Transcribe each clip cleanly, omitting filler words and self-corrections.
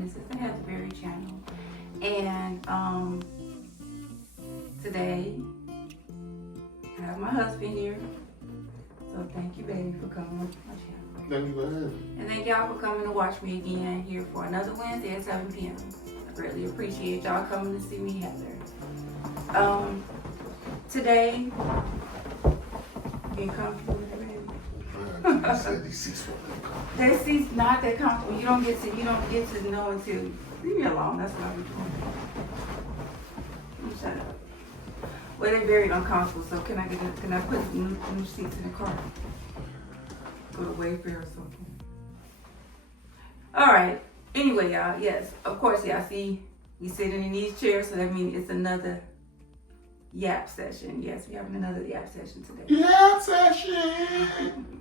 and this is the Heatherberry channel. And today I have my husband here. So thank you, baby, for coming on my channel. Thank you for having me. And thank y'all for coming to watch me again here for another Wednesday at 7 p.m. I greatly appreciate y'all coming to see me, Heather. Today, being comfortable with it, baby. You said these seats weren't that comfortable. That seat's not that comfortable. You don't get to know until leave me alone. That's what I be doing. Shut up. Well, they're very uncomfortable. So can I put new seats in the car? Go to Wayfair or something. All right. Anyway, y'all. Yes, of course, y'all see we sitting in these chairs, so that means it's another yap session. Yes, we're having another yap session today. Yap session.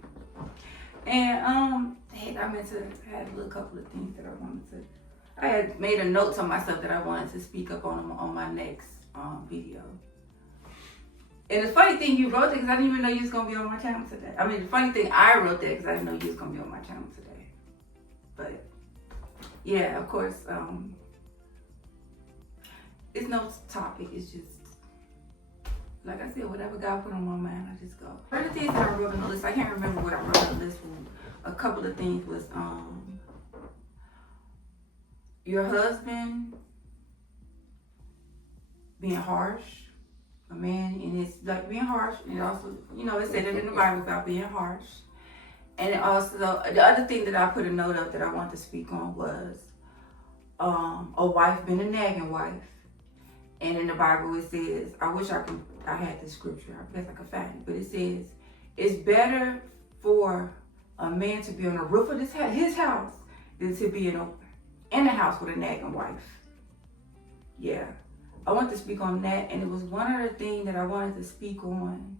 And I had a little couple of things that I wanted to. I had made a note to myself that I wanted to speak up on my next video. And the funny thing, you wrote that because I didn't even know you was gonna be on my channel today. I mean, the funny thing, I wrote that because I didn't know you was gonna be on my channel today. But yeah, of course, it's no topic. It's just like I said, whatever God put on my mind, I just go. One of the things that I wrote on the list, I can't remember what I wrote on the list for. A couple of things was your husband being harsh, a man, and it's like being harsh, and also, it said it in the Bible about being harsh. And it also, the other thing that I put a note of that I want to speak on was a wife being a nagging wife. And in the Bible it says, I had this scripture, I guess I could find it, but it says, it's better for a man to be on the roof of his house than to be in a house with a nagging wife. Yeah, I want to speak on that, and it was one other thing that I wanted to speak on,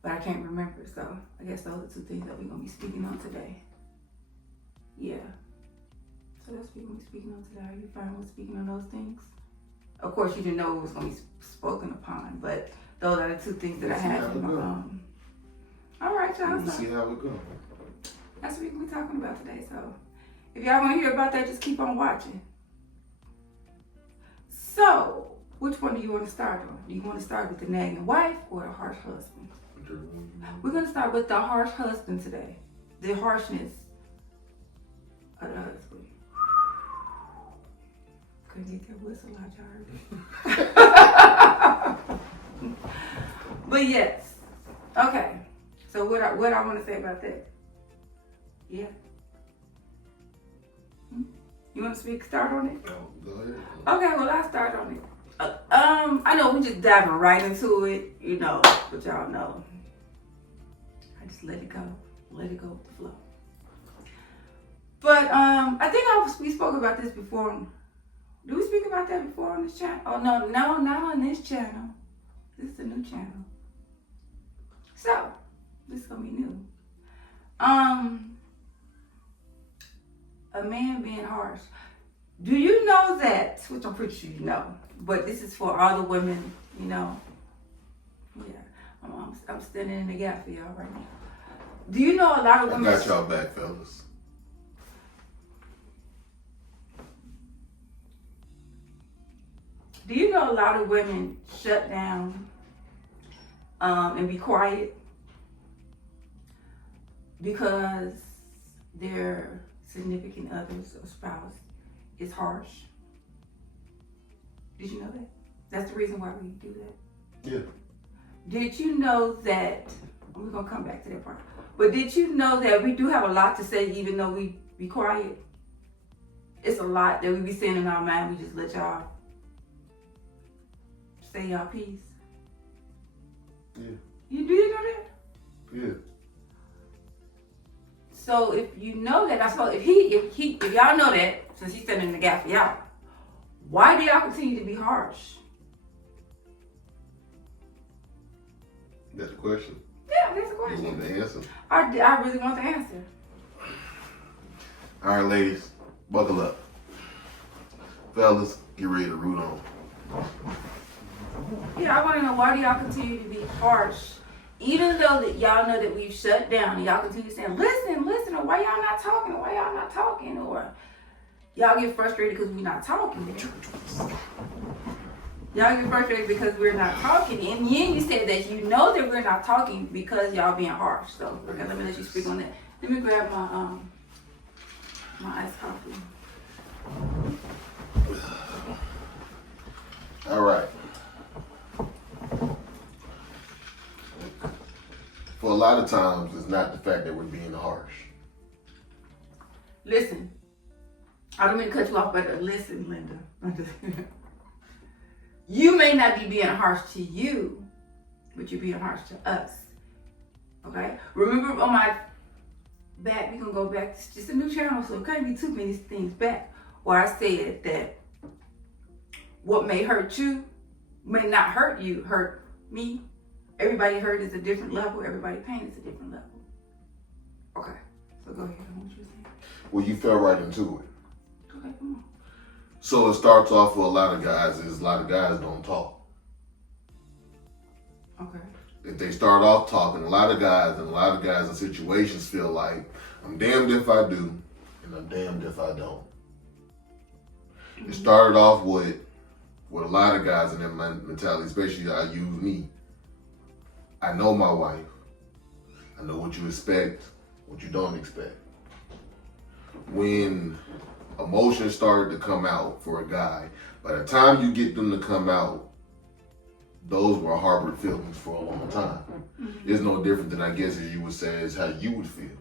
but I can't remember, so I guess those are two things that we're going to be speaking on today. Yeah. So that's what we're going to be speaking on today. Are you fine with speaking on those things? Of course, you didn't know it was going to be spoken upon, but those are the two things that I had in my All right, y'all. We'll see how it goes. That's what we're going to be talking about today. So if y'all want to hear about that, just keep on watching. So, which one do you want to start on? Do you want to start with the nagging wife or the harsh husband? We're going to start with the harsh husband today. The harshness of the husband. Couldn't get that whistle out, y'all. But yes. Okay. So what I want to say about that? Yeah. You want to start on it? Oh, go ahead. Okay, well, I'll start on it. I know we're just diving right into it, but y'all know. I just let it go. Let it go with the flow. But I think we spoke about this before. Did we speak about that before on this channel? Oh, no, not on this channel. This is a new channel. So, this is going to be new. A man being harsh. Do you know that, which I'm pretty sure you know, but this is for all the women, Yeah, I'm standing in the gap for y'all right now. Do you know a lot of women... I got y'all back, fellas. Do you know a lot of women shut down and be quiet because their significant others or spouse is harsh? Did you know that? That's the reason why we do that. Yeah. Did you know that, we're going to come back to that part, but did you know that we do have a lot to say even though we be quiet? It's a lot that we be saying in our mind, we just let y'all say y'all piece. Yeah. You know that? Yeah. So if you know that, if y'all know that, since he's standing in the gap for y'all, why do y'all continue to be harsh? That's the question. Yeah, that's a question. You want the answer? I really want the answer. All right, ladies, buckle up. Fellas, get ready to root on. Yeah, I want to know, why do y'all continue to be harsh even though that y'all know that we've shut down and y'all continue saying, listen, or why y'all not talking, or y'all get frustrated because we're not talking. Y'all get frustrated because we're not talking. And then you said that you know that we're not talking because y'all being harsh. So, okay, let me let you speak on that. Let me grab my iced coffee. All right. For a lot of times, it's not the fact that we're being harsh. Listen, I don't mean to cut you off, but listen, Linda. You may not be being harsh to you, but you're being harsh to us. Okay? Remember on my back, we can go back. It's just a new channel, so it can't be too many things back. Where I said that what may hurt you may not hurt you, hurt me. Everybody hurt is a different level. Everybody pain is a different level. Okay, so go ahead. What you saying? Well, you fell right into it. Okay, come on. So it starts off for a lot of guys is a lot of guys don't talk. Okay. If they start off talking, a lot of guys in situations feel like, I'm damned if I do, and I'm damned if I don't. Mm-hmm. It started off with a lot of guys in their mentality, especially I use me. I know my wife. I know what you expect, what you don't expect. When emotions started to come out for a guy, by the time you get them to come out, those were harbored feelings for a long time. Mm-hmm. It's no different than, I guess, as you would say, is how you would feel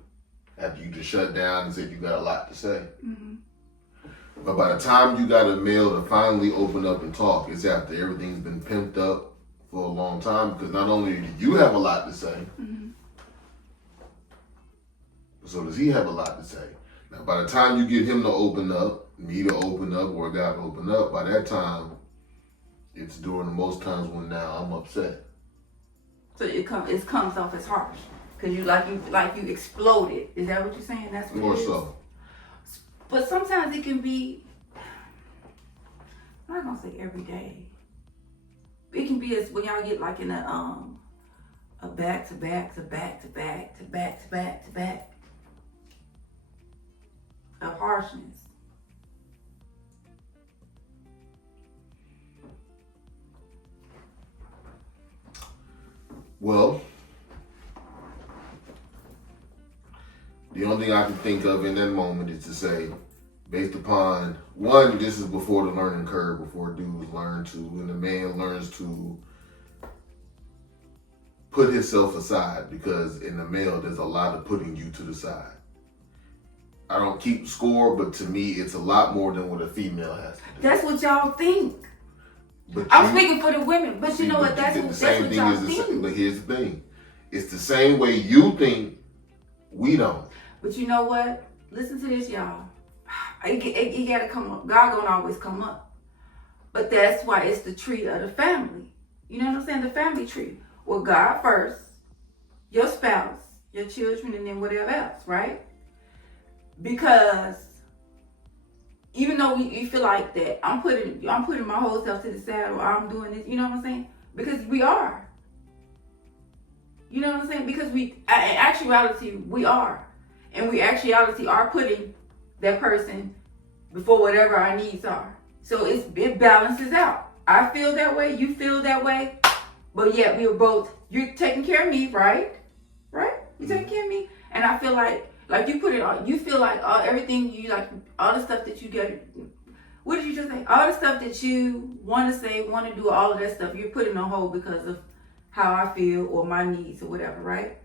after you just shut down and said you got a lot to say. Mm-hmm. But by the time you got a male to finally open up and talk, it's after everything's been pimped up for a long time, because not only do you have a lot to say, mm-hmm. so does he have a lot to say. Now, by the time you get him to open up, me to open up, or a guy to open up, by that time, it's during the most times when now I'm upset. So it comes off as harsh because you exploded. Is that what you're saying? That's what more it is? So. But sometimes it can be. I'm not gonna say every day. It can be as when y'all get like in a back to back of harshness. Well, the only thing I can think of in that moment is to say, based upon, one, this is before the learning curve, before dudes learn to, and the man learns to put himself aside, because in the male, there's a lot of putting you to the side. I don't keep score, but to me, it's a lot more than what a female has to do. That's what y'all think. But I'm speaking for the women, but you know what? That's what y'all think. But here's the thing. It's the same way you think, we don't. But you know what? Listen to this, y'all. It gotta come up. God gonna always come up. But that's why it's the tree of the family. You know what I'm saying? The family tree. Well, God first, your spouse, your children, and then whatever else, right? Because even though you feel like that, I'm putting my whole self to the side, or I'm doing this, you know what I'm saying? Because we are. You know what I'm saying? Because in actuality, we are. And we actuality are putting that person before whatever our needs are. So it balances out. I feel that way, you feel that way, but yet we are both, you're taking care of me, right? Right? You're taking care of me. And I feel like you put it on, you feel like everything you like, all the stuff that you get, what did you just say? All the stuff that you want to say, want to do, all of that stuff, you're putting on hold because of how I feel or my needs or whatever, right?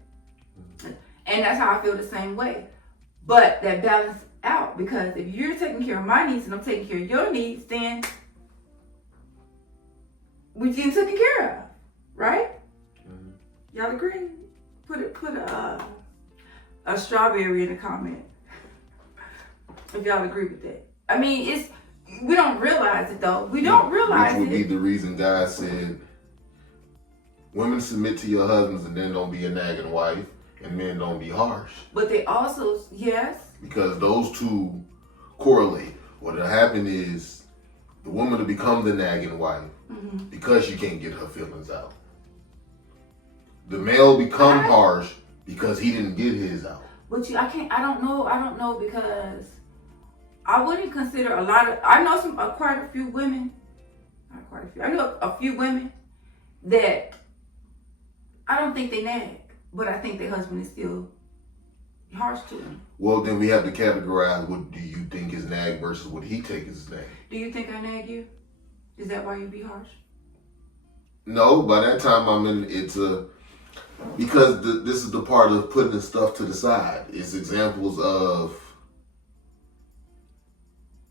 And that's how I feel the same way. But that balance out, because if you're taking care of my needs and I'm taking care of your needs, then we're getting taken care of, right? Mm-hmm. Y'all agree? Put a strawberry in the comment if y'all agree with that. I mean, we don't realize it though. We don't realize it. Which would be the reason God said, women submit to your husbands and then don't be a nagging wife, and men don't be harsh. But they also, yes. Because those two correlate. What'll happen is the woman will become the nagging wife, mm-hmm. because she can't get her feelings out. The male become harsh because he didn't get his out. But I don't know because I wouldn't consider I know quite a few women, not quite a few, I know a few women that I don't think they nag, but I think their husband is still harsh to them. Well, then we have to categorize what do you think is nag versus what he take as nag. Do you think I nag you? Is that why you be harsh? No, by that time because this is the part of putting the stuff to the side. It's examples of,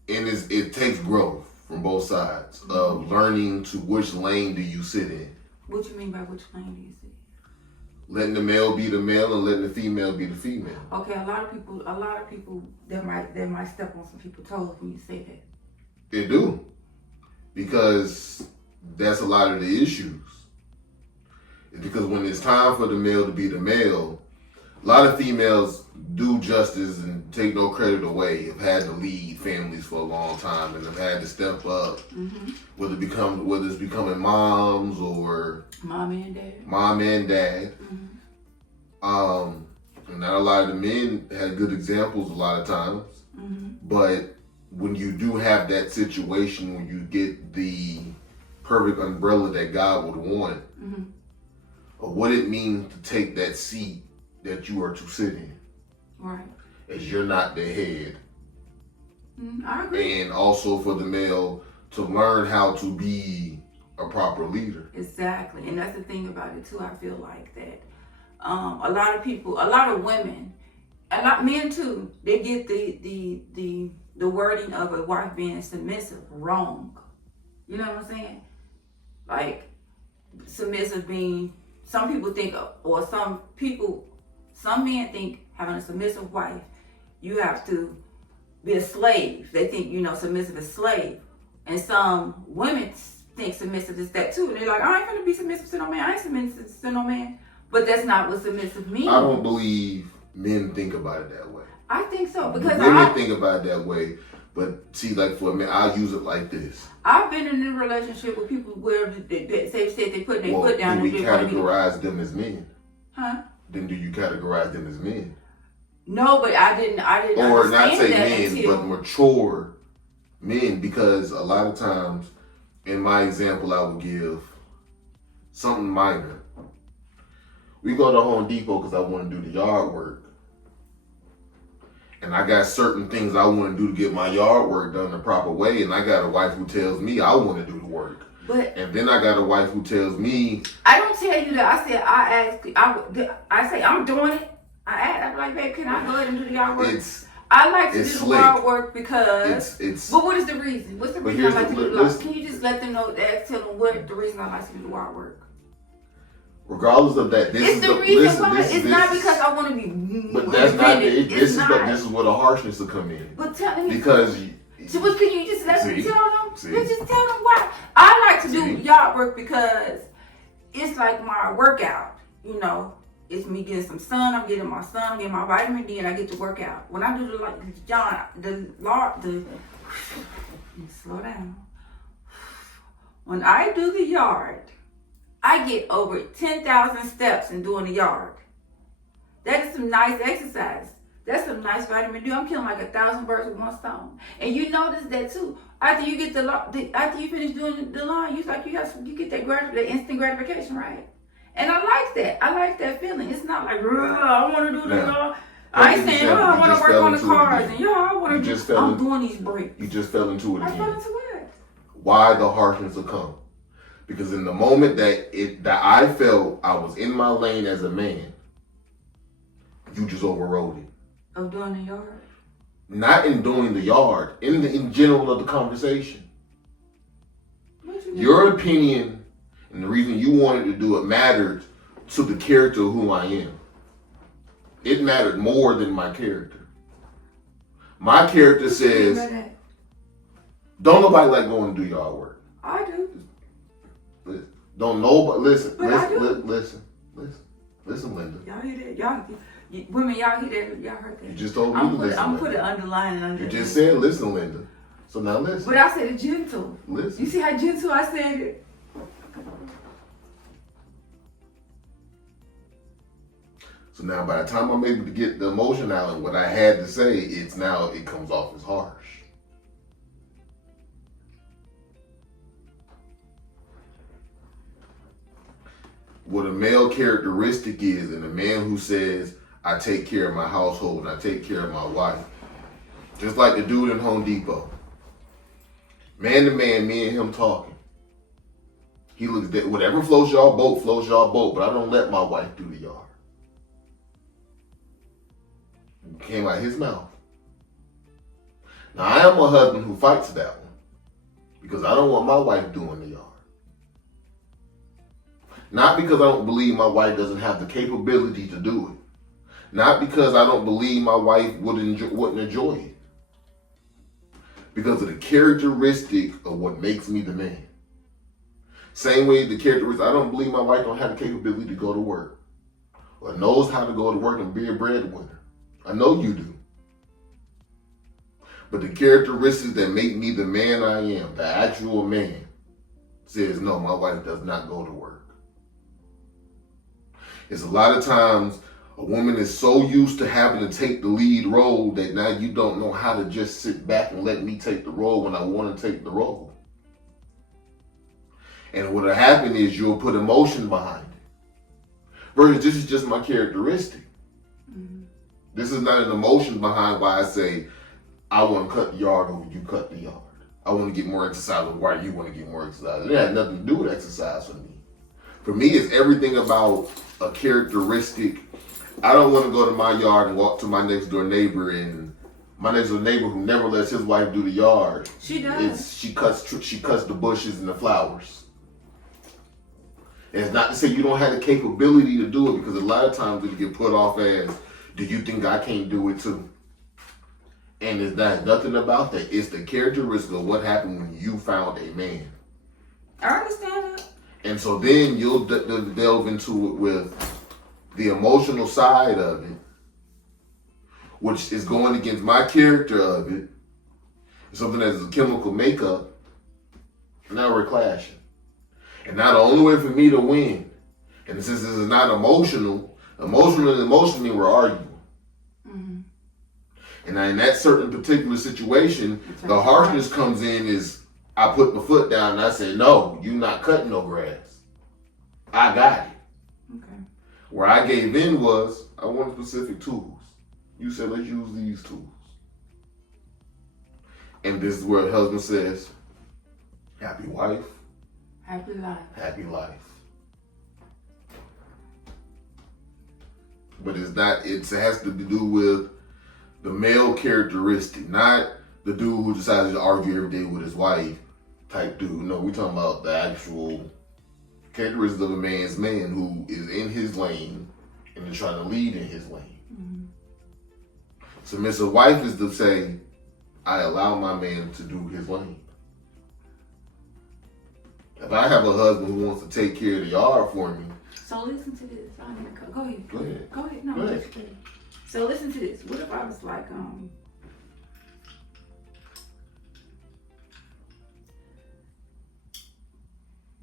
and it takes growth from both sides of learning to which lane do you sit in. What you mean by which lane do you sit? Letting the male be the male and letting the female be the female. Okay, a lot of people that might step on some people's toes when you say that. They do, because that's a lot of the issues. Because when it's time for the male to be the male, a lot of females do justice and take no credit away. Have had to lead families for a long time and have had to step up, whether it's becoming moms or mom and dad. And not a lot of the men had good examples a lot of times, but when you do have that situation where you get the perfect umbrella that God would want, or what it means to take that seat that you are to sit in. Right. As you're not the head. I agree. And also for the male to learn how to be a proper leader. Exactly. And that's the thing about it too. I feel like that a lot of women, men too, they get the wording of a wife being submissive wrong. You know what I'm saying? Like submissive being, some people think, or some men think having a submissive wife, you have to be a slave. They think, submissive is slave. And some women think submissive is that too. And they're like, I ain't gonna be submissive to no man. I ain't submissive to no man. But that's not what submissive means. I don't believe men think about it that way. I think so. Because women think about it that way. But see, like for me, I use it like this. I've been in a relationship with people where they said they put their foot down. Do we categorize them as men? Huh? Then do you categorize them as men? No, but I didn't. Or not say men, but mature men, because a lot of times, in my example, I would give something minor. We go to Home Depot because I want to do the yard work. And I got certain things I want to do to get my yard work done the proper way. And I got a wife who tells me I want to do the work. And then I got a wife who tells me. I don't tell you that. I say, I'm doing it. I'm like, babe, can I go ahead and do the yard work? I like to do the yard work because. But what is the reason? What's the reason I like to do the yard work? Can you just let them know, tell them what the reason I like to do the yard work? Regardless of that, it's not because I want to be. But that's not. This is where the harshness will come in. But tell me because. So what can you just let me tell them? Let's just tell them why. I like to do yard work because it's like my workout. It's me getting some sun. I'm getting my sun. I'm getting my vitamin D, and I get to work out. When I do slow down. When I do the yard, I get over 10,000 steps in doing the yard. That is some nice exercise. That's some nice vitamin D. I'm killing like 1,000 birds with one stone. And you notice that too. After you get after you finish doing the lawn, you get that instant gratification, right? And I like that. I like that feeling. It's not like, I want to do the lawn. I ain't saying, I want to work on the cars. And I want to do. I'm doing these breaks. You just fell into it again. I fell into what? Why the harshness will come? Because in the moment that I felt I was in my lane as a man, you just overrode it. Of doing the yard? Not in doing the yard, in general of the conversation. Your opinion and the reason you wanted to do it mattered to the character of who I am. It mattered more than my character. My character says, don't nobody like going to do yard work. I do. Don't nobody listen, Linda. Y'all hear that? Women, y'all hear that? Y'all heard that? You just told me to listen. I'm put it underline under. You just said listen, Linda. So now listen. But I said it gentle. Listen. You see how gentle I said it? So now by the time I'm able to get the emotion out and what I had to say, it comes off as harsh. What a male characteristic is, and a man who says, I take care of my household and I take care of my wife. Just like the dude in Home Depot. Man to man, me and him talking. He looks at whatever floats y'all boat, but I don't let my wife do the yard. It came out his mouth. Now I am a husband who fights that one because I don't want my wife doing the yard. Not because I don't believe my wife doesn't have the capability to do it. Not because I don't believe my wife wouldn't enjoy it. Because of the characteristic of what makes me the man. Same way the characteristic, I don't believe my wife don't have the capability to go to work. Or knows how to go to work and be a breadwinner. I know you do. But the characteristics that make me the man I am, the actual man, says no, my wife does not go to work. It's a lot of times a woman is so used to having to take the lead role that now you don't know how to just sit back and let me take the role when I want to take the role. And what'll happen is you'll put emotion behind it. Versus this is just my characteristic. Mm-hmm. This is not an emotion behind why I say, I want to cut the yard over you cut the yard. I want to get more exercise over why you want to get more exercise. It had nothing to do with exercise for me. For me, it's everything about a characteristic. I don't want to go to my yard and walk to my next door neighbor, and my next door neighbor who never lets his wife do the yard. She does. She cuts the bushes and the flowers. And it's not to say you don't have the capability to do it, because a lot of times it get put off as, do you think I can't do it too? And there's nothing about that. It's the characteristic of what happened when you found a man. I understand that. And so then you'll delve into it with the emotional side of it, which is going against my character of it. Something that is a chemical makeup. Now we're clashing. And now the only way for me to win, and since this is not emotional and emotionally we're arguing. Mm-hmm. And in that certain particular situation, the harshness comes in is, I put my foot down and I say, no, you're not cutting no grass. I got it. Okay. Where I gave in was, I want specific tools. You said, let's use these tools. And this is where the husband says, happy wife. Happy life. Happy life. But it's not, it has to do with the male characteristic, not the dude who decides to argue every day with his wife type dude. No, we're talking about the actual characteristics of a man's man who is in his lane and is trying to lead in his lane. Mm-hmm. Submissive wife is to say, I allow my man to do his lane. If I have a husband who wants to take care of the yard for me. So listen to this. Go ahead. Go ahead. Go ahead. No, go ahead. So listen to this. What if I was like,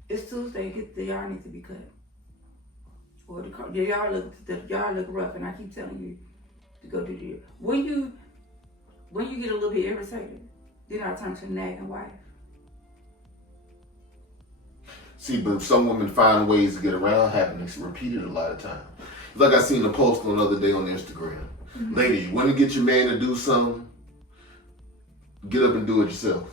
it's Tuesday, the yard needs to be cut. Or the yard look rough, and I keep telling you to go do the. When you get a little bit irritated, then I turn to nagging wife. See, but some women find ways to get around having this repeated a lot of times. It's like I seen a post the other day on Instagram. Mm-hmm. Lady, you want to get your man to do something? Get up and do it yourself.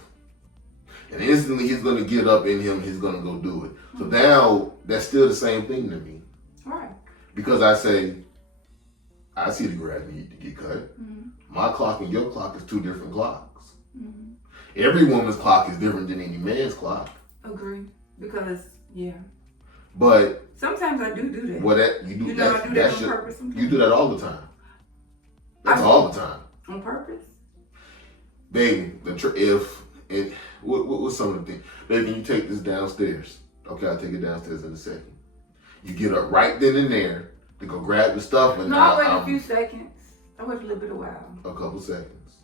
And instantly he's going to get up in him, he's going to go do it. Mm-hmm. So now, that's still the same thing to me. All right. Because I say, I see the grass need to get cut. Mm-hmm. My clock and your clock is two different clocks. Mm-hmm. Every woman's clock is different than any man's clock. Agree. Because, yeah. But sometimes I do that. Well, that you do. You know, I do that on purpose. Sometimes. You do that all the time. That's all the time. On purpose. Baby, what's some of the things? Baby, you take this downstairs. Okay, I'll take it downstairs in a second. You get up right then and there to go grab the stuff, and I wait a few seconds. I wait a little bit of while. A couple seconds.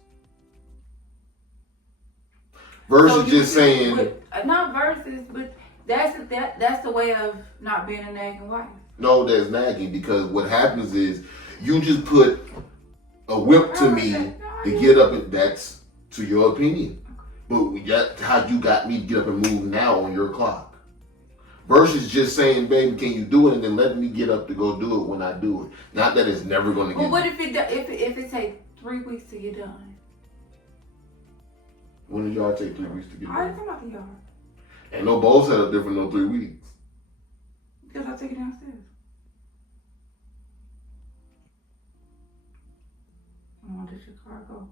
Versus just saying. Not versus, but that's the way of not being a nagging wife. No, that's nagging, because what happens is you just put a whip to me to get up, and that's to your opinion. But that's how you got me to get up and move now on your clock. Versus just saying, baby, can you do it? And then letting me get up to go do it when I do it. Not that it's never going to get Well, what if it takes 3 weeks to get done? When did y'all take 3 weeks to get I done? didn't come out the yard. And no bowl set up different no 3 weeks. Because I take it downstairs. I went to Chicago.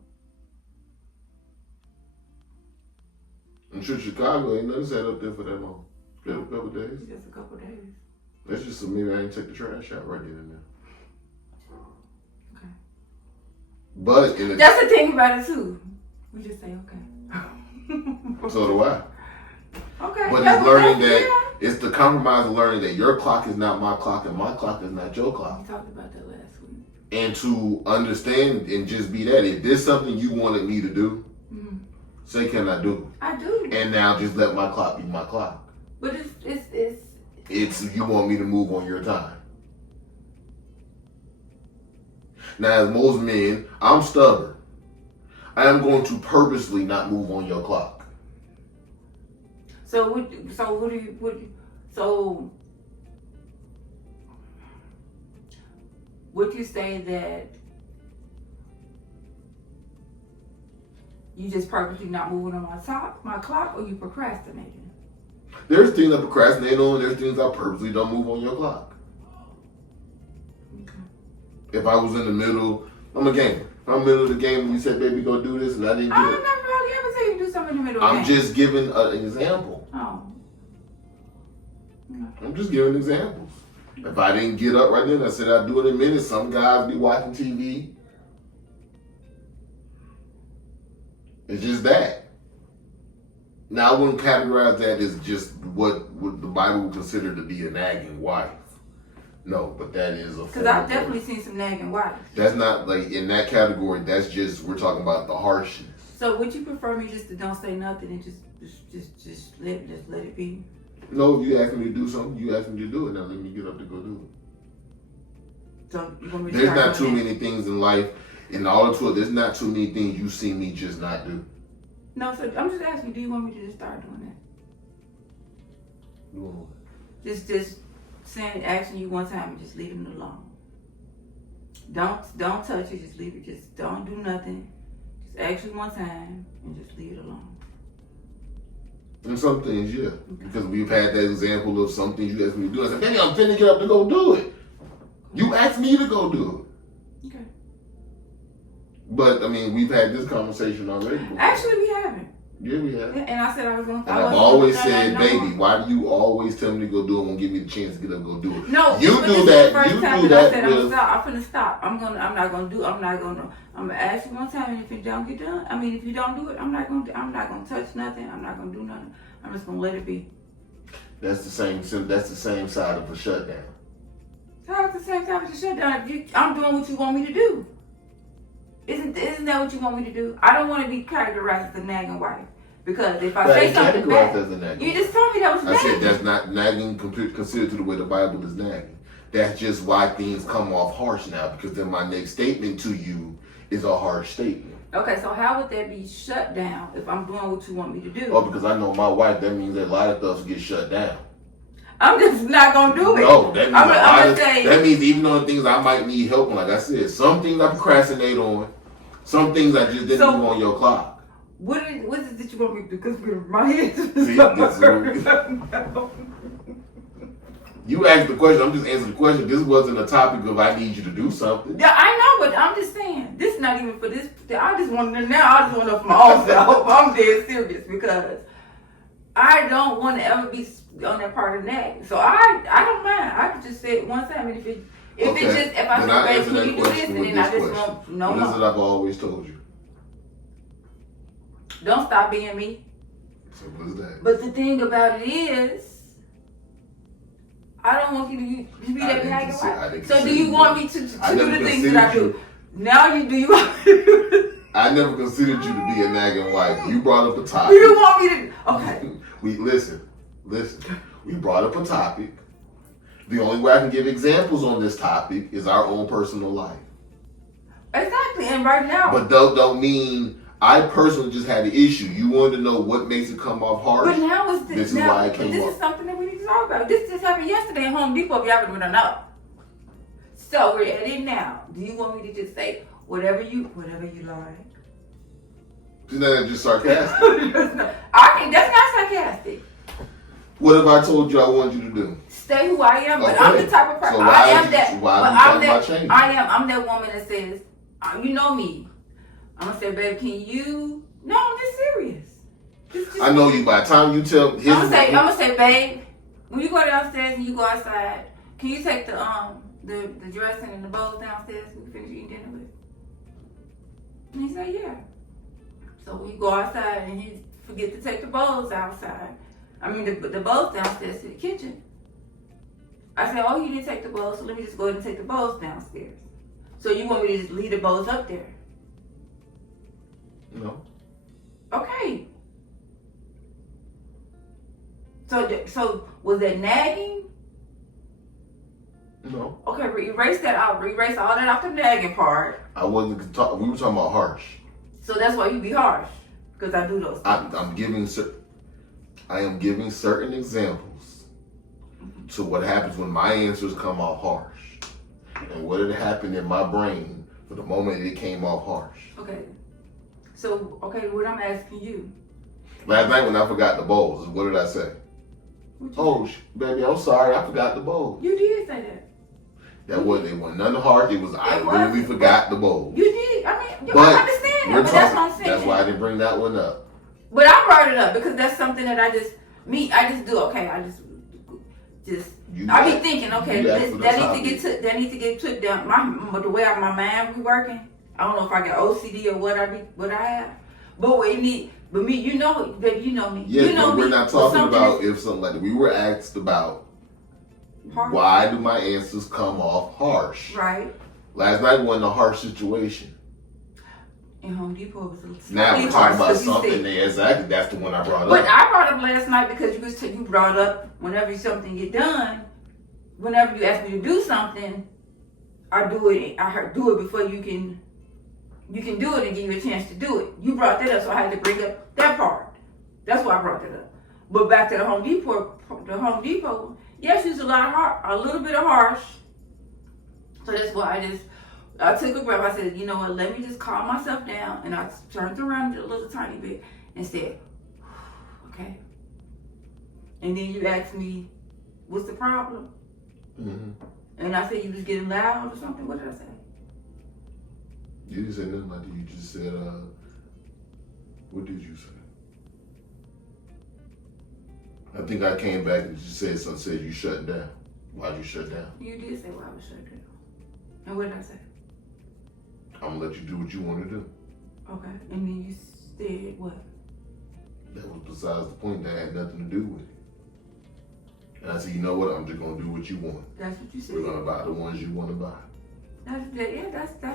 I'm sure Chicago ain't nothing set up there for that long. A couple days. Just a couple days. That's just so maybe I ain't take the trash out right then and there. Okay. But that's the thing about it too. We just say okay. So do I. Okay. But it's learning that it's the compromise of learning that your clock is not my clock and my clock is not your clock. We talked about that last week. And to understand and just be that, if there's something you wanted me to do, say, can I do it? I do. And now just let my clock be my clock. But It's you want me to move on your time. Now, as most men, I'm stubborn. I am going to purposely not move on your clock. So would you say that you just purposely not moving on my clock, or you procrastinating? There's things I procrastinate on. There's things I purposely don't move on your clock. Okay. If I was in the middle, I'm a gamer. If I'm in the middle of the game and you said, baby, go do this, and I didn't get I it. never really ever say you do something in the middle of the I'm game. just giving an example. Oh. No. I'm just giving examples. If I didn't get up right then, I said I'd do it in a minute. Some guys be watching TV. It's just that. Now, I wouldn't categorize that as just what the Bible would consider to be a nagging wife. No, but that is a. Because I've definitely seen some nagging wives. That's not like in that category. That's just, we're talking about the harshness. So would you prefer me just to don't say nothing and just let it be? No, you asked me to do something. You asked me to do it. Now let me get up to go do it. So you want me to There's start not too doing many things in life. In all to it, there's not too many things you see me just not do. No, so I'm just asking, do you want me to just start doing that? No. Just saying, asking you one time and just leave it alone. Don't touch it, just leave it. Just don't do nothing. Just ask you one time and just leave it alone. And some things, yeah. Because we've had that example of some things you asked me to do. I said, baby, I'm finna get up to go do it. You asked me to go do it. Okay. But, I mean, we've had this conversation already before. Actually, we haven't. Yeah, we have. And I said I was going to. And I've always said, baby, why do you always tell me to go do it and give me the chance to get up and go do it? No, you do that. You do that. I'm finna stop. I'm gonna ask you one time, and if it don't get done, if you don't do it, I'm not gonna touch nothing. I'm not gonna do nothing. I'm just gonna let it be. That's the same side of a shutdown. So at the same time as a shutdown, I'm doing what you want me to do. Isn't that what you want me to do? I don't want to be categorized as a nagging wife. Because if I say something bad, you just told me that was nagging. I said that's not nagging considered to the way the Bible is nagging. That's just why things come off harsh now, because then my next statement to you is a harsh statement. Okay, so how would that be shut down if I'm doing what you want me to do? Oh, because I know my wife, that means that a lot of stuff get shut down. I'm just not going to do it. No, that means even on things I might need help on, like I said, some things I procrastinate on, some things I just didn't do on your clock. What is it that you want me to do? Because my head You asked the question, I'm just answering the question. This wasn't a topic of I need you to do something. Yeah, I know, but I'm just saying, this is not even for this. I just want to know for my own self. I'm dead serious because I don't want to ever be on that part of that. So I don't mind. I could just say it one time, and if I say, babe, can you do this, and then I just won't no more. What is it I've always told you? Don't stop being me. So what is that? But the thing about it is, I don't want you to be that nagging wife. So do you want me to do the things that I do? Now do you want me to do this? I never considered you to be a nagging wife. You brought up a topic. Do you want me to? Okay. Listen. We brought up a topic, The only way I can give examples on this topic is our own personal life. Exactly, and right now. But don't mean I personally just had the issue. You wanted to know what makes it come off harsh. But now This is why it came This up. is something that we need to talk about. This just happened yesterday at Home Depot. If y'all would know. So we're at it now. Do you want me to just say whatever you like? Isn't that just sarcastic? That's not sarcastic. What if I told you I wanted you to do? Stay who I am, but Okay. I'm the type of person. So I am that. why but are you I'm talking about that. changing? I'm that woman that says, you know me. I'm gonna say, babe, can you? No, I'm just serious. Just I know you. By the time you tell, I'm gonna say, babe, when you go downstairs and you go outside, can you take the dressing and the bowls downstairs and finish eating dinner with? And he said, yeah. So we go outside and he forget to take the bowls outside. I mean the bowls downstairs to the kitchen. I said, oh, you didn't take the bowls, so let me just go ahead and take the bowls downstairs. So you want me to just leave the bowls up there? No. Okay. So was that nagging? No. Okay, erase that out. Erase all that off the nagging part. I wasn't talking. We were talking about harsh. So that's why you be harsh, because I do those things. I am giving certain examples to what happens when my answers come off harsh, and what had happened in my brain for the moment it came off harsh. Okay. So, what I'm asking you. Last night when I forgot the bowls, what did I say? Oh, baby, I'm sorry, I forgot the bowls. You did say that. It wasn't nothing hard. I literally forgot the bowls. You did. I mean, But I understand that, but that's what I'm saying. That's why I didn't bring that one up. But I brought it up because that's something that I just do. Okay, I be thinking, okay, that needs to get took down. The way my mind be working, I don't know if I got OCD or what I have. But me, you know, baby, you know me. Yes, you know but we're me. not talking about if something like that. We were asked about harsh. Why do my answers come off harsh? Right. Last night wasn't a harsh situation. In Home Depot was a now we're talking about something there. Exactly, that's the one I brought up. But I brought up last night because you brought up whenever something get done, whenever you ask me to do something, I do it. Do it before you can do it and give you a chance to do it. You brought that up, so I had to bring up that part. That's why I brought that up. But back to the Home Depot, yes, she's a little bit of harsh. So that's why I took a breath. I said, you know what, let me just calm myself down. And I turned around a little tiny bit and said, okay. And then you asked me, what's the problem? Mm-hmm. And I said, you was getting loud or something. What did I say? You didn't say nothing like that. You just said, what did you say? I think I came back and just said something, said you shut down. Why'd you shut down? You did say why I was shut down. And what did I say? I'm gonna let you do what you want to do. Okay. And then you said what? That was besides the point. That had nothing to do with it. And I said, you know what? I'm just gonna do what you want. That's what you said. We're gonna buy the ones you want to buy. That's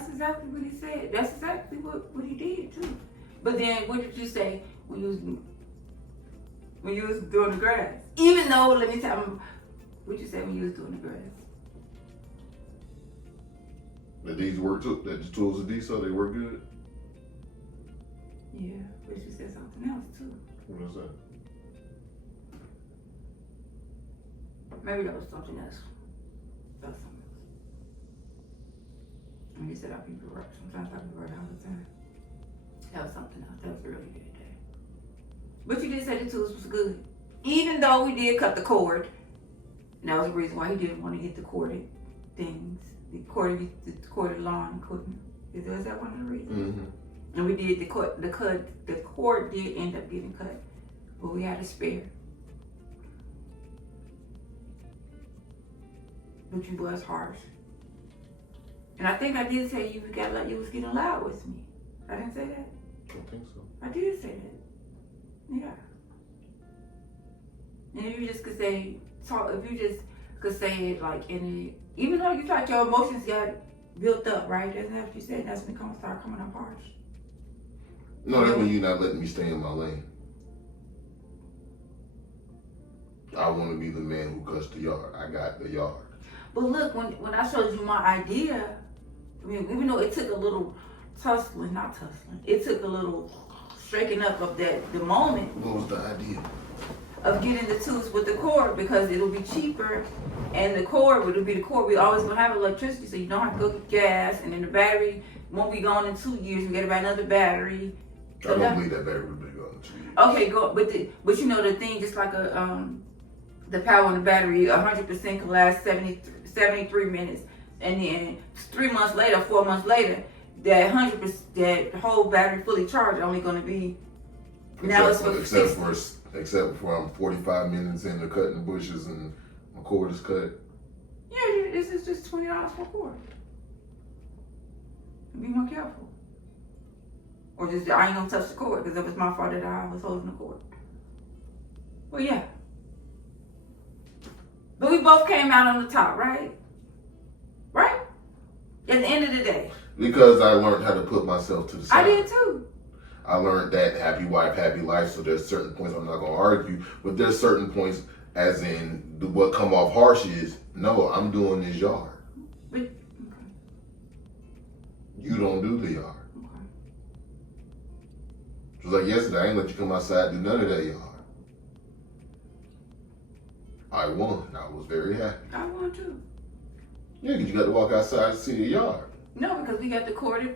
exactly what he said. That's exactly what he did too. But then what did you say when you was doing the grass? Even though, let me tell you, what you said when you was doing the grass? That these work too. That the tools of these, so they work good. Yeah, but you said something else too. What was that? Maybe that was something else. That was something else. When you said I people right, sometimes I be right all the time. That was something else. That was a really good day. But you did say the tools was good. Even though we did cut the cord. And that was the reason why he didn't want to get the corded things. The corded lawn couldn't. Is that one of the reasons? Mm-hmm. And we did the cord did end up getting cut. But we had a spare. But you was harsh. And I think I did say you was getting loud with me. I didn't say that? I don't think so. I did say that. Yeah. And if you just could say it like even though you thought your emotions got built up, right? Isn't that what you said? That's when it start coming up harsh. No, that's when you're not letting me stay in my lane. I want to be the man who cuts the yard. I got the yard. But look, when I showed you my idea, I mean, even though it took a little it took a little shaking up of the moment. What was the idea? Of getting the tools with the cord, because it'll be cheaper, and the cord will be the cord. We always gonna have electricity, so you don't have to go get gas, and then the battery won't be gone in 2 years. We get about another battery. I don't believe that battery will be gone in 2 years. Okay, but you know the thing, just like the power on the battery, 100% can last 73 minutes, and then 3 months later, 4 months later, that 100%, that whole battery fully charged, only gonna be Except for I'm 45 minutes into cutting the bushes and my cord is cut. Yeah, this is just $20 for a cord. Be more careful. Or just, I ain't gonna touch the cord, because it was my fault that I was holding the cord. Well, yeah. But we both came out on the top, right? Right? At the end of the day. Because I learned how to put myself to the side. I did too. I learned that happy wife, happy life. So there's certain points I'm not gonna argue, but there's certain points, as in what come off harsh is, no, I'm doing this yard. But, okay. You don't do the yard. Okay. It was like yesterday, I ain't let you come outside and do none of that yard. I won. I was very happy. I won too. Yeah, because you got to walk outside and see the yard. No, because we got the corded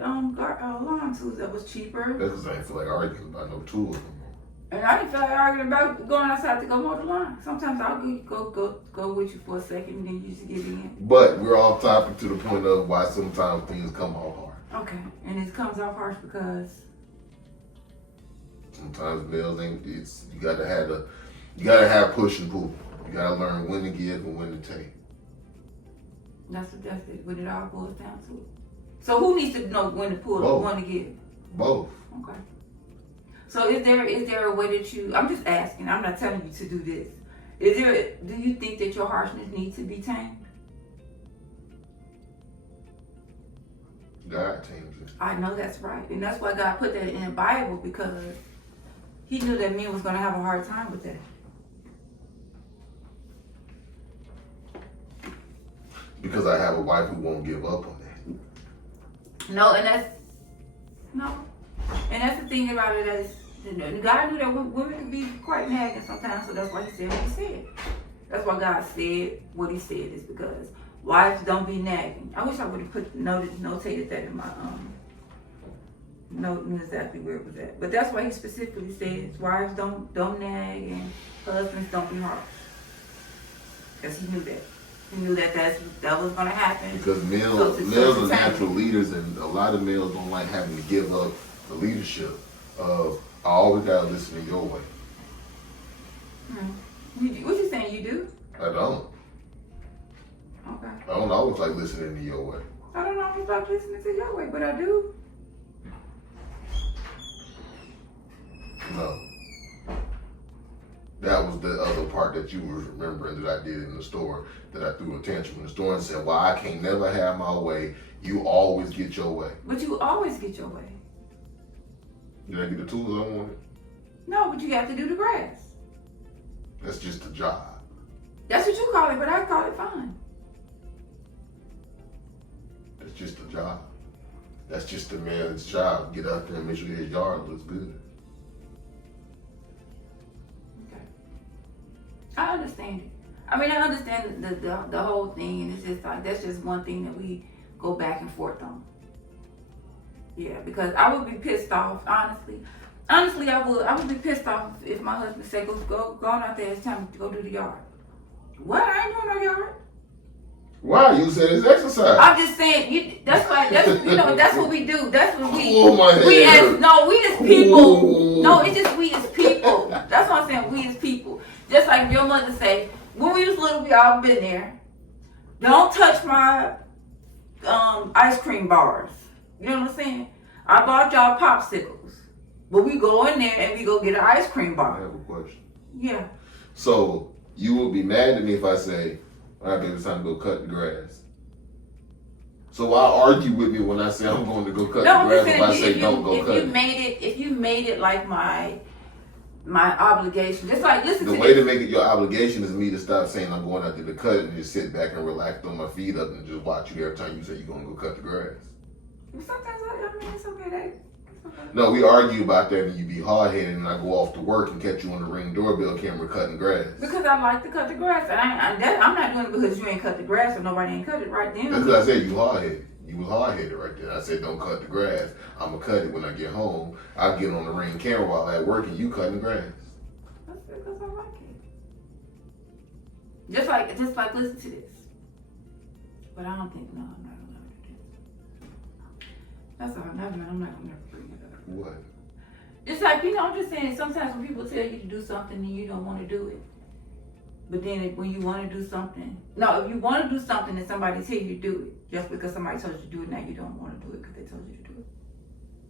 lawn tools that was cheaper. That's because I didn't feel like arguing about no tools no more. And I didn't feel like arguing about going outside to go mow the lawn. Sometimes I'll go with you for a second, and then you just get in. But we're off topic to the point of why sometimes things come off hard. Okay, and it comes off harsh because sometimes males ain't. You gotta have push and pull. You gotta learn when to give and when to take. That's what it all boils down to. So who needs to know when to pull or when to give? Both. Okay. So is there a way that you? I'm just asking. I'm not telling you to do this. Do you think that your harshness needs to be tamed? God tames it. I know that's right, and that's why God put that in the Bible, because He knew that men was going to have a hard time with that. Because I have a wife who won't give up on that. And that's the thing about it, is God knew that women could be quite nagging sometimes, so that's why He said what He said. That's why God said what He said, is because wives don't be nagging. I wish I would have notated that in my note, knew exactly where it was at. But that's why He specifically says wives don't nag and husbands don't be harsh, because He knew that. He knew that was going to happen. Because males are natural leaders, and a lot of males don't like having to give up the leadership of, I always got to listen to your way. What you saying, you do? I don't. Okay. I don't always like listening to your way. I don't always like listening to your way, but I do. No. That was the other part that you were remembering that I did in the store, that I threw a tantrum in the store and said, well, I can't never have my way. You always get your way. But you always get your way. Did I get the tools I wanted? No, but you got to do the grass. That's just a job. That's what you call it, but I call it fun. That's just a job. That's just a man's job. Get out there and make sure his yard looks good. I understand it. I mean, I understand the whole thing, and it's just like, that's just one thing that we go back and forth on. Yeah, because I would be pissed off, honestly. Honestly, I would be pissed off if my husband said, go on out there, it's time to go do the yard. What? I ain't doing no yard. Why? You said it's exercise. I'm just saying, that's what we do. That's what we, oh my we head. we as people. Ooh. No, it's just we as people. That's what I'm saying, we as people. Just like your mother say, when we was little, we all been there. Don't touch my ice cream bars. You know what I'm saying? I bought y'all popsicles. But we go in there and we go get an ice cream bar. I have a question. Yeah. So, you will be mad at me if I say, all right, baby, it's time to go cut the grass. So why argue with me when I say I'm going to go cut the grass if I say don't go cut it? If you made it like my obligation. Just like, listen The to way this. to make it your obligation is me to stop saying I'm going out there to cut it and just sit back and relax, throw my feet up, and just watch you every time you say you're gonna go cut the grass. Sometimes I mean, it's okay. It's okay. No, we argue about that and you be hard headed and I go off to work and catch you on the Ring doorbell camera cutting grass. Because I like to cut the grass. And I'm not doing it because you ain't cut the grass or nobody ain't cut it right then. That's what I said, you hard headed. You was hard headed right there. I said don't cut the grass. I'ma cut it when I get home. I get on the Ring camera while at work and you cutting grass. That's because I like it. Just like listen to this. But I don't think, no, I'm not gonna do this. That's all. I'm not gonna bring it up. What? It's like, I'm just saying, sometimes when people tell you to do something and you don't want to do it. But then when you want to do something, if you want to do something and somebody tell you to do it, just because somebody told you to do it, now you don't want to do it because they told you to do it.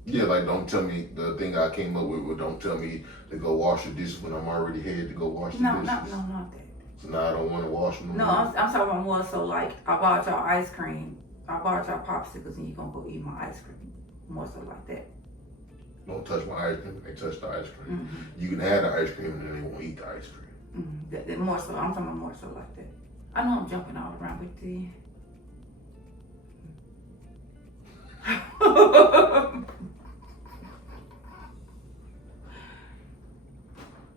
Yeah, like don't tell me, the thing I came up with, don't tell me to go wash the dishes when I'm already headed to go wash the dishes. Not that. So now I don't want to wash them. No, I'm talking about more so like, I bought y'all ice cream, I bought y'all popsicles, and you gonna go eat my ice cream. More so like that. Don't touch my ice cream. They touch the ice cream. Mm-hmm. You can have the ice cream and then they won't eat the ice cream. Mm-hmm. That more so, I'm talking about more so like that. I know I'm jumping all around with the.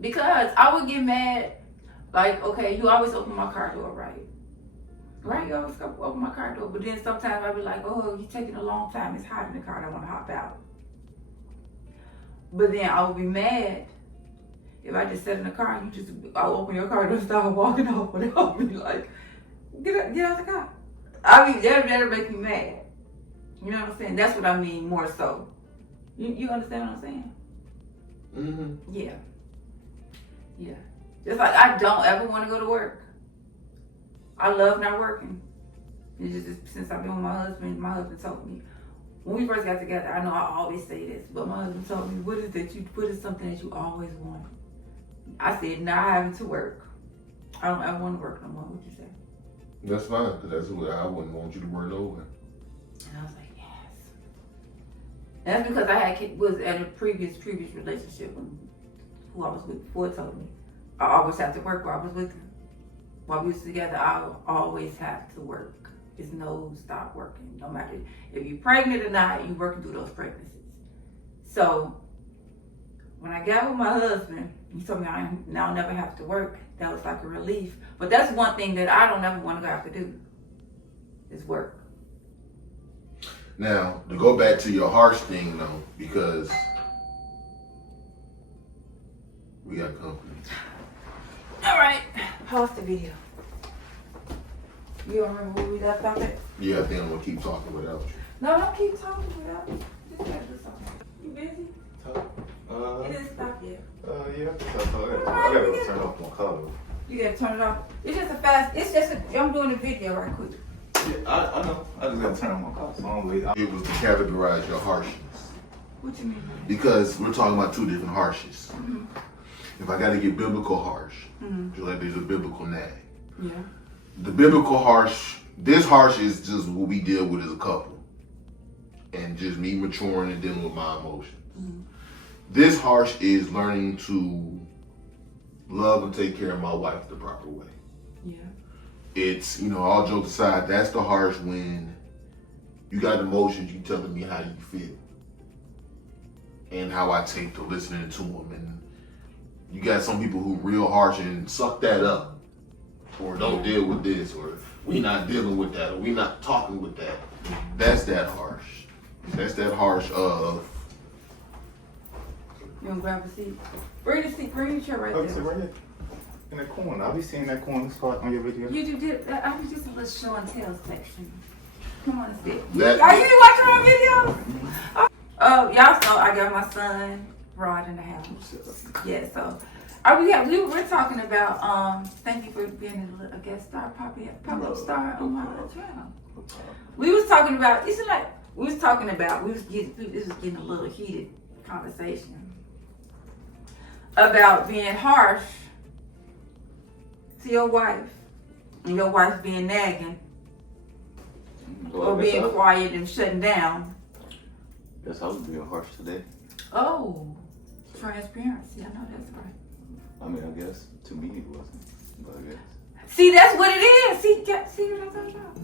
Because I would get mad, like, okay, you always open my car door, right? Right, you always open my car door, but then sometimes I'd be like, oh, you're taking a long time, it's hot in the car, I don't want to hop out. But then I would be mad if I just sat in the car and I'll open your car door and start walking off, and I'll be like, get out the car. I mean, that'll make me mad. You know what I'm saying? That's what I mean more so. You understand what I'm saying? Mm-hmm. Yeah. Yeah. Just like I don't ever want to go to work. I love not working. It's just since I've been with my husband told me. When we first got together, I know I always say this, but my husband told me, what is something that you always wanted? I said, not having to work. I don't ever want to work no more. What'd you say? That's fine, because that's what I wouldn't want you to work over. And I was like, yes. And that's because I was at a previous relationship when who I was with before told me I always have to work while I was with him. While we was together, I always have to work. It's no stop working. No matter if you're pregnant or not, you're working through those pregnancies. So when I got with my husband, he told me I'll never have to work. That was like a relief. But that's one thing that I don't ever want to have to do is work. Now, to go back to your harsh thing though, because we got company. All right, pause the video. You don't remember where we left off at? Yeah, I think I'm gonna keep talking without you. No, don't keep talking without me. Just gotta do something. You busy? It didn't stop yet. Yeah, I gotta turn off my car. You gotta turn it off. I'm doing a video right quick. Yeah, I know. I just gotta turn on my car, so I'm waiting. It was to categorize your harshness. What you mean? Because we're talking about two different harshes. Mm-hmm. If I gotta get biblical harsh, Mm-hmm. just like there's a biblical nag. Yeah. The biblical harsh, this harsh is just what we deal with as a couple. And just me maturing and dealing with my emotions. Mm-hmm. This harsh is learning to love and take care of my wife the proper way. Yeah. It's, all jokes aside, that's the harsh when you got emotions, you telling me how you feel. And how I take to listening to them. And you got some people who real harsh and suck that up. Or don't deal with this, or we not dealing with that, or we not talking with that. That's that harsh. That's that harsh of. You wanna grab a seat? Bring the chair right Oh, there. sit right here. In the corner. I'll be seeing that corner spot on your video. You did. I was just a little show and tell section. Come on and sit. That- Are you watching my videos? Oh, y'all saw I got my son Rod in the house. Yeah, so we're talking about thank you for being a guest star, pop-up star on my little channel. We was talking about this was getting a little heated conversation about being harsh to your wife and your wife being nagging or being quiet and shutting down. Guess I was being harsh today. Oh. Transparency, I know that's right. I mean, I guess to me it wasn't, but I guess. See, that's what it is. See what I told y'all?